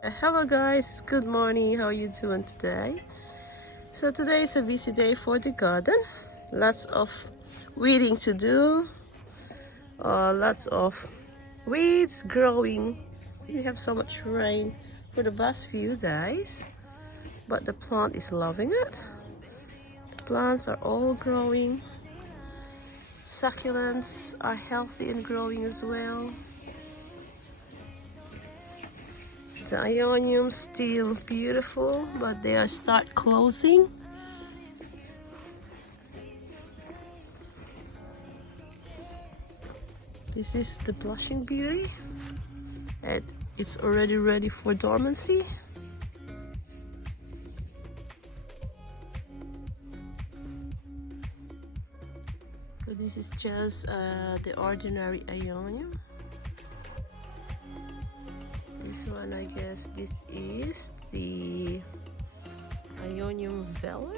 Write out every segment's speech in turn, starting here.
Hello guys, good morning. How are you doing today? So today is a busy day for the garden. Lots of weeding to do. Lots of weeds growing. We have so much rain for the past few days, but the plant is loving it. The plants are all growing. Succulents are healthy and growing as well. The ioniums still beautiful, but they are start closing. This is the blushing beauty, and it's already ready for dormancy. So this is just the ordinary ionium. This one, I guess this is the Ionium Valor.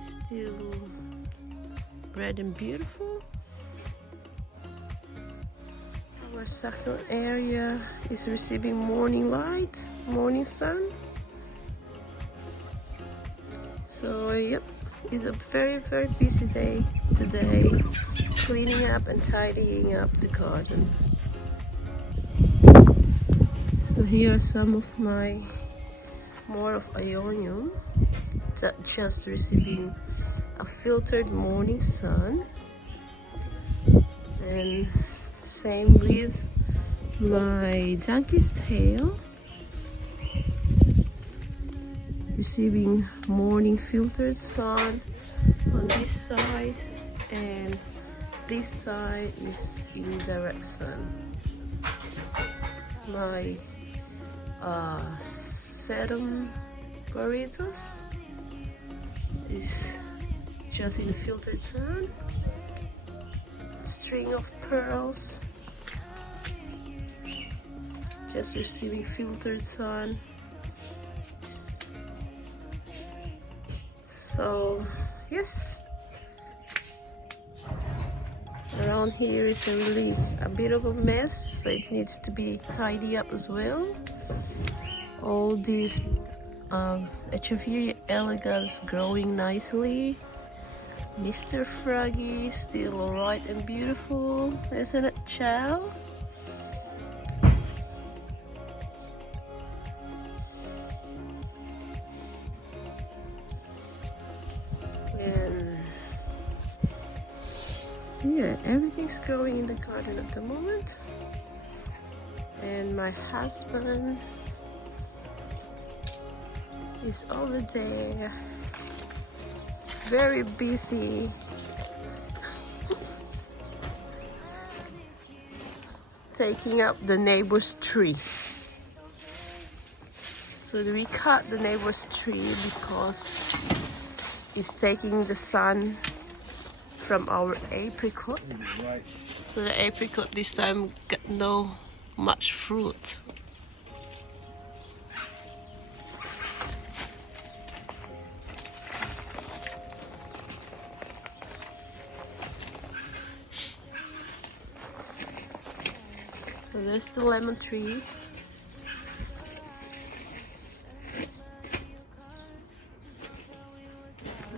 Still red and beautiful. Our succulent area is receiving morning light, morning sun. So yep, it's a very busy day today, cleaning up and tidying up the garden. So here are some of my more of Ionium that just receiving a filtered morning sun, and same with my donkey's tail receiving morning filtered sun on this side, and this side is indirect sun. My sedum varietas is just in filtered sun. String of pearls just receiving filtered sun. So yes, around here is really a bit of a mess, so it needs to be tidy up as well. All these Echeveria elegans growing nicely. Mr. Froggy still alright and beautiful, isn't it, child? And yeah, everything's growing in the garden at the moment. And my husband is over there, very busy taking up the neighbor's tree. So we cut the neighbor's tree because it's taking the sun from our apricot. So the apricot this time got no much fruit. So there's the lemon tree.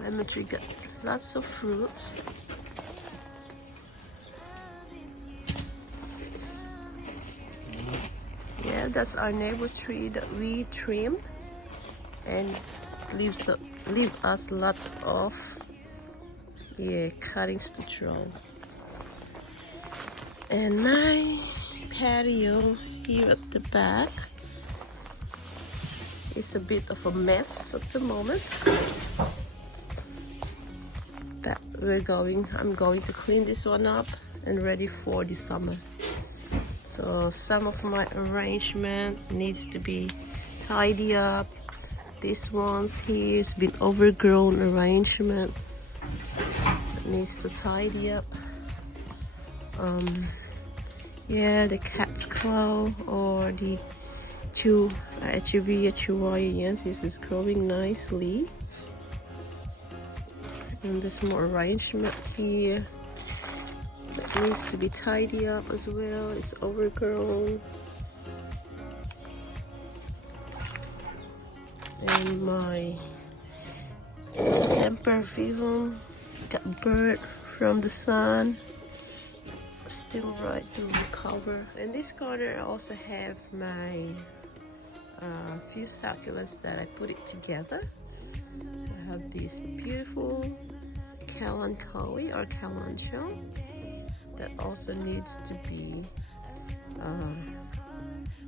Lemon tree got lots of fruits. Yeah, that's our neighbor tree that we trim and leave us lots of cuttings to throw. And my patio here at the back is a bit of a mess at the moment, but I'm going to clean this one up and ready for the summer. So some of my arrangement needs to be tidy up. This one's here has been overgrown arrangement that needs to tidy up. Yeah, the cat's claw or the Echeveria chihuahuensis is growing nicely. And there's more arrangement here that needs to be tidy up as well. It's overgrown. And my Sempervivum got burnt from the sun. Still right to recover. In this corner I also have my few succulents that I put it together. So I have this beautiful Kalanchoe or Kalancho that also needs to be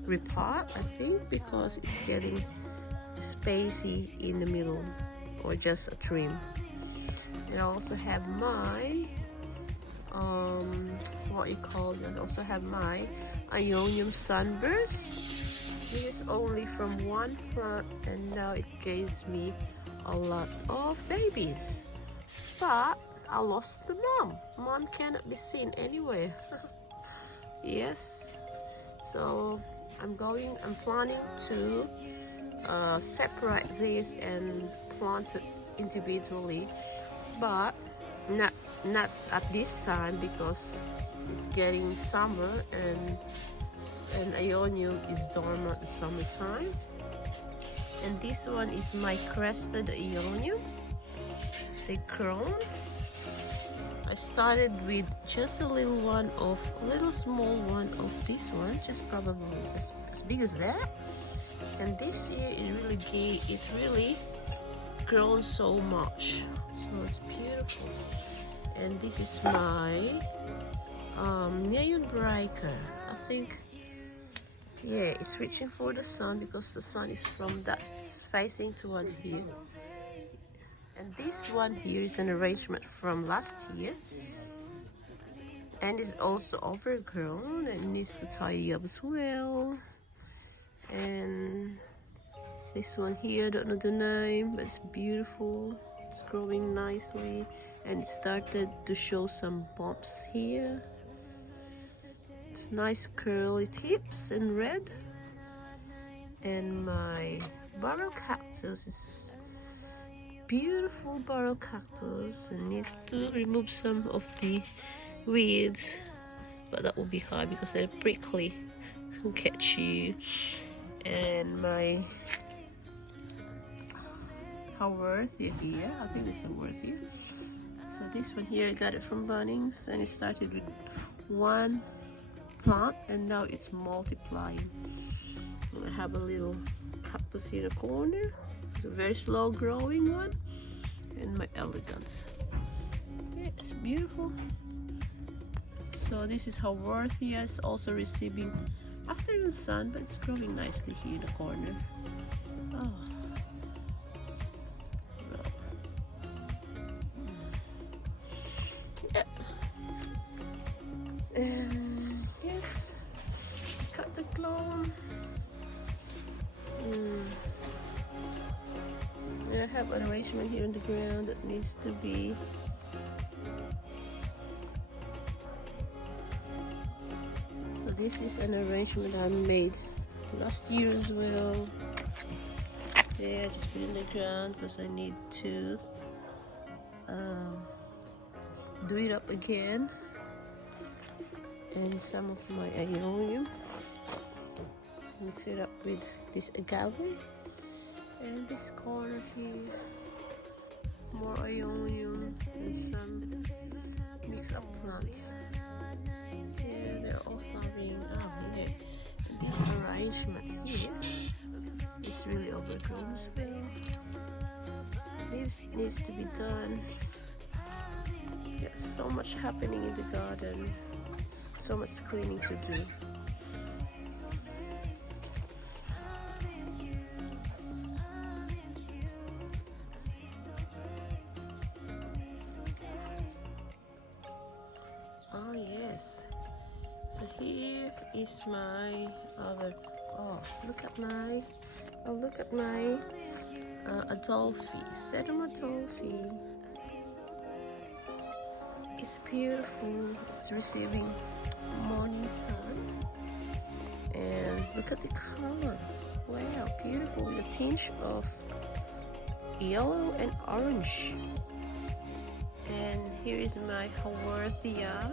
repot, I think, because it's getting spacey in the middle, or just a trim. And I also have my what you call it, I also have my Ionium Sunburst. This is only from one plant and now it gives me a lot of babies, but I lost the mom. Mom cannot be seen anywhere. Yes, so I'm planning to separate this and plant it individually, but not at this time because it's getting summer and Ionium is dormant at the summertime. And this one is my crested Ionium, the crown. I started with just a little small one of this one, just probably just as big as that. And this year it really grown so much, so it's beautiful. And this is my IMBRICATA. I think, yeah, it's reaching for the sun because the sun is from that facing towards here. And this one here is an arrangement from last year, and it's also overgrown and needs to tidy up as well. And this one here, I don't know the name, but it's beautiful. It's growing nicely and it started to show some bumps here. It's nice curly tips and red. And my barrel cactus is beautiful barrel cactus and needs to remove some of the weeds, but that will be hard because they're prickly and catch you. And my HAWORTHIA here, I think it's HAWORTHIA. So this one here, I got it from Bunnings, and it started with one plant and now it's multiplying. I have a little cactus in the corner. It's a very slow growing one. And my elegance. Yeah, it's beautiful. So this is HAWORTHIA. It's also receiving afternoon sun, but it's growing nicely here in the corner. Oh. Yeah. And yes, cut the GOLLUM. And I have an arrangement here on the ground that needs to be so this is an arrangement I made last year as well. Yeah, I just put it in the ground because I need to do it up again. And some of my Ionium, mix it up with this agave. And this corner here, more Ionium and some mix up plants. Yeah, they're all flowering. Oh yes. This arrangement here is really overgrown as well. This needs to be done. Yeah, so much happening in the garden. So much cleaning to do. Oh yes, so here is my other, look at my Adolphi, Sedum Adolphi. It's beautiful, it's receiving morning sun, and look at the color. Wow, beautiful, with a tinge of yellow and orange. And here is my HAWORTHIA.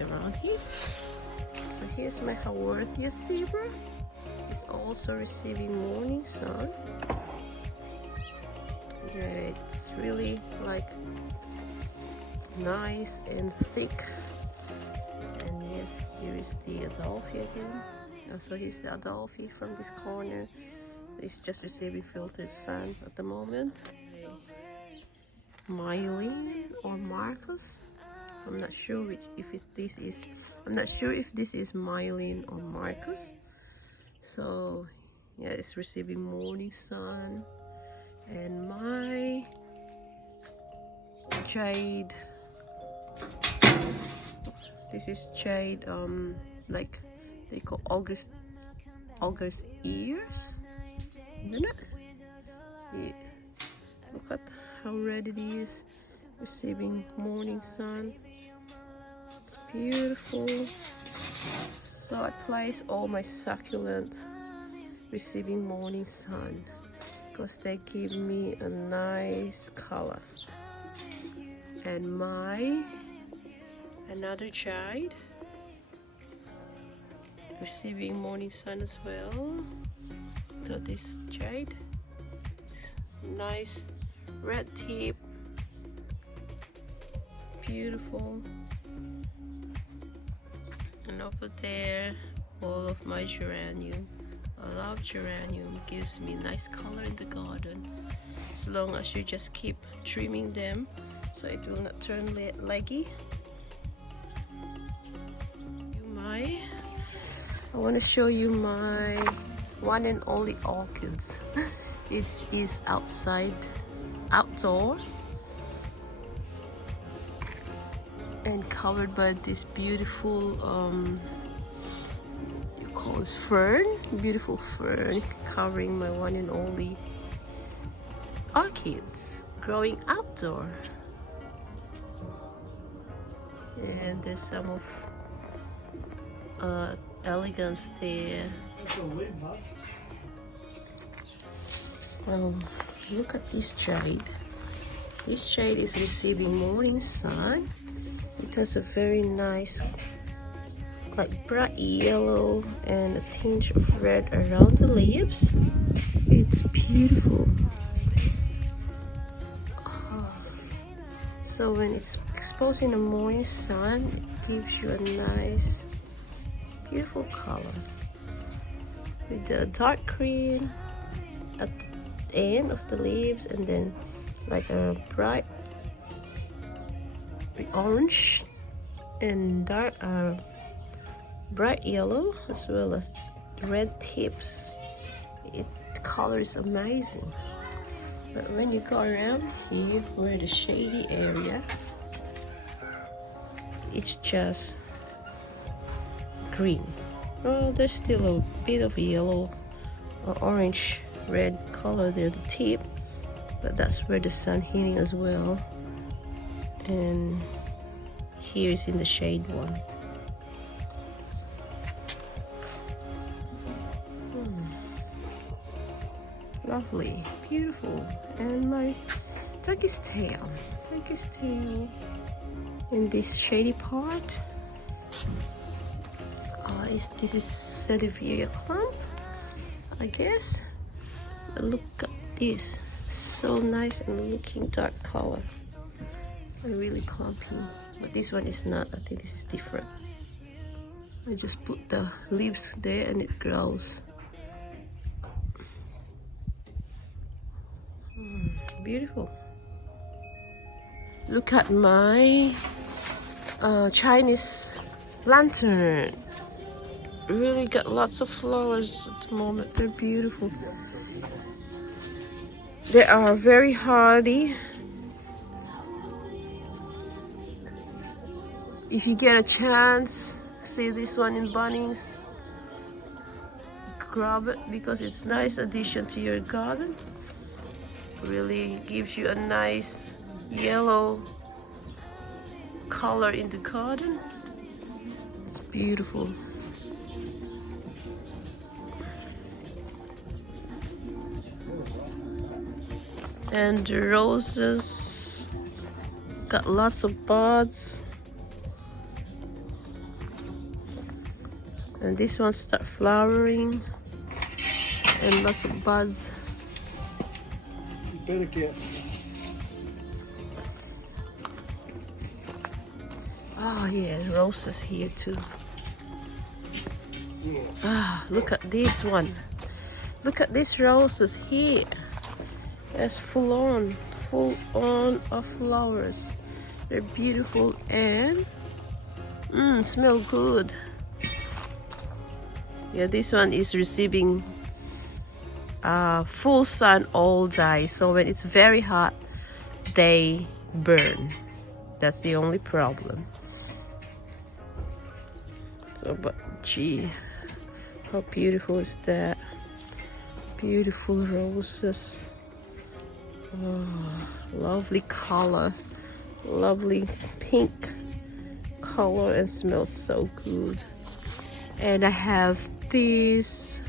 Around here. So here's my HAWORTHIA zebra. is also receiving morning sun. Yeah, it's really like nice and thick. And yes, here is the Adelphi again. So here's the Adelphi from this corner. It's just receiving filtered sun at the moment. Myelin or Marcus. I'm not sure this is Myelin or Marcus. So yeah, it's receiving morning sun. And my jade, this is jade, like they call August ears, isn't it? Yeah. Look at how red it is, receiving morning sun. It's beautiful. So I place all my succulent receiving morning sun because they give me a nice color. And my another jade receiving morning sun as well. So this jade, nice red tip, beautiful. And over there, all of my geranium. I love geranium, it gives me nice color in the garden, as long as you just keep trimming them so it will not turn leggy. I want to show you my one and only orchids. It is outdoor and covered by this beautiful you call this fern, beautiful fern covering my one and only orchids growing outdoor. And there's some of elegance there. Look at this jade. This jade is receiving morning sun. It has a very nice, like bright yellow and a tinge of red around the leaves. It's beautiful. So when it's exposed in the morning sun, it gives you a nice, beautiful color with the dark green at the end of the leaves, and then like a bright orange and dark bright yellow, as well as red tips. The color is amazing. But when you go around here, where the shady area, it's just green. Well, there's still a bit of yellow or orange red color there, the tip, but that's where the sun hitting as well. And here is in the shade one. Lovely, beautiful. And my turkey's tail in this shady part. This is CRASSULA clump, I guess. But look at this, so nice and looking dark color and really clumpy. But this one is not. I think this is different. I just put the leaves there and it grows. Beautiful. Look at my Chinese lantern. Really got lots of flowers at the moment. They're beautiful. They are very hardy. If you get a chance, see this one in Bunnings, grab it because it's a nice addition to your garden. Really gives you a nice yellow color in the garden. It's beautiful. And the roses got lots of buds. And this one start flowering. and lots of buds. You better get. Oh yeah, roses here too. Yeah. Ah, look at this one. Look at these roses here. There's full on of flowers. They're beautiful and smell good. Yeah, this one is receiving full sun all day, so when it's very hot they burn. That's the only problem. So, but gee, how beautiful is that? Beautiful roses. Oh, lovely color, lovely pink color, and smells so good. And I have this,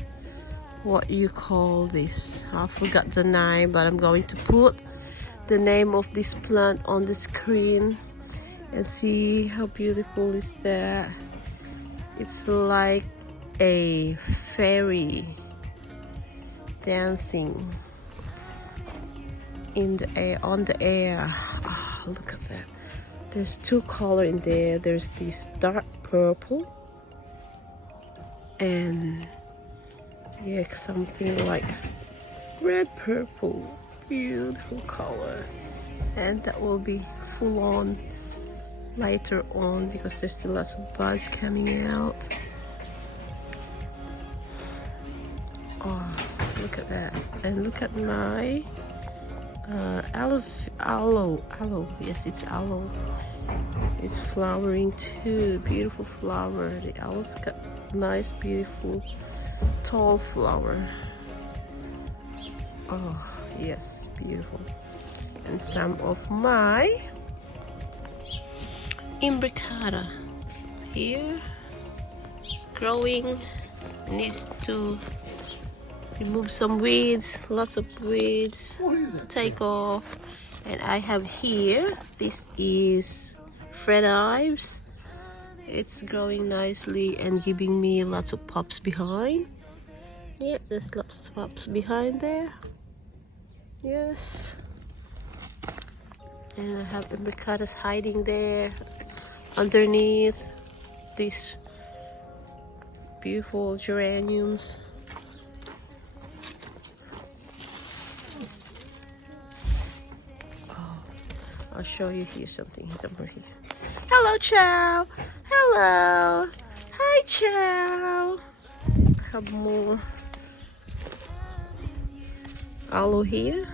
what you call this? I forgot the name, but I'm going to put the name of this plant on the screen and see how beautiful is that. It's like a fairy dancing in the air, on the air. Oh, look at that. There's two colors in there. There's this dark purple and yeah, something like red purple. Beautiful color, and that will be full on later on because there's still lots of buds coming out. Oh, look at that. And look at my aloe. Yes, it's aloe. It's flowering too. Beautiful flower. The aloe's got nice, beautiful, tall flower. Oh yes, beautiful. And some of my IMBRICATA here. It's growing. Needs to remove some weeds, lots of weeds to take off. And I have here, this is Fred Ives. It's growing nicely and giving me lots of pops behind. Yeah, there's lots of pops behind there. Yes. And I have IMBRICATAs hiding there underneath these beautiful geraniums. Oh, I'll show you here something somewhere here. Hello, Chow. Hello. Hi, Chow. Have more aloe here.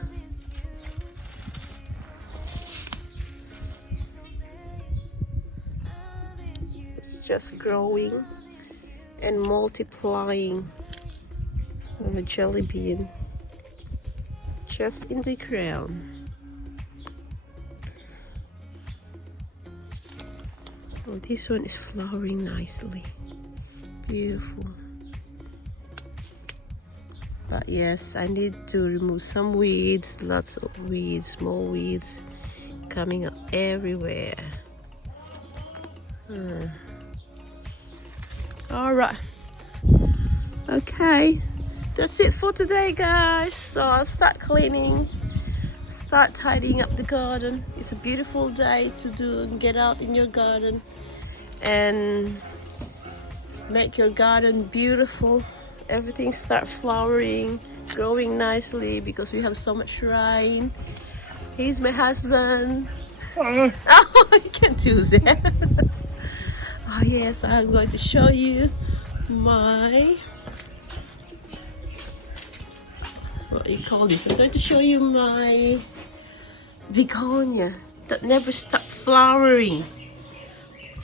It's just growing and multiplying on a jelly bean just in the ground. Oh, this one is flowering nicely. Beautiful. But yes, I need to remove some weeds, lots of weeds, small weeds coming up everywhere. All right. Okay, that's it for today, guys. So I'll start cleaning, start tidying up the garden. It's a beautiful day to do and get out in your garden and make your garden beautiful. Everything start flowering, growing nicely because we have so much rain. He's my husband. Oh, you can't do that. Oh yes, I'm going to show you my, what do you call this? I'm going to show you my begonia that never stopped flowering.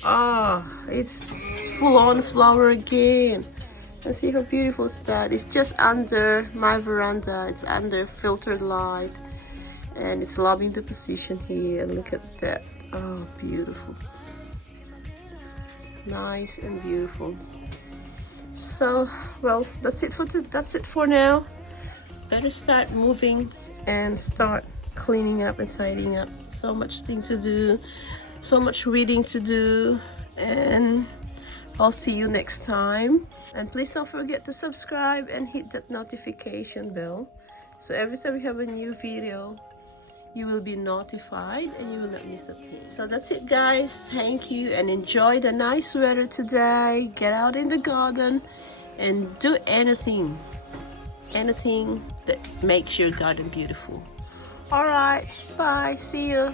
Oh, it's full on flower again. And see how beautiful is that? It's just under my veranda. It's under filtered light and it's loving the position here. Look at that. Oh, beautiful. Nice and beautiful. So, well, that's it for now. Better start moving and start cleaning up and tidying up. So much thing to do, so much reading to do, and I'll see you next time. And please don't forget to subscribe and hit that notification bell. So every time we have a new video, you will be notified and you will not miss a thing. So that's it, guys. Thank you and enjoy the nice weather today. Get out in the garden and do anything that makes your garden beautiful. All right, bye. See you.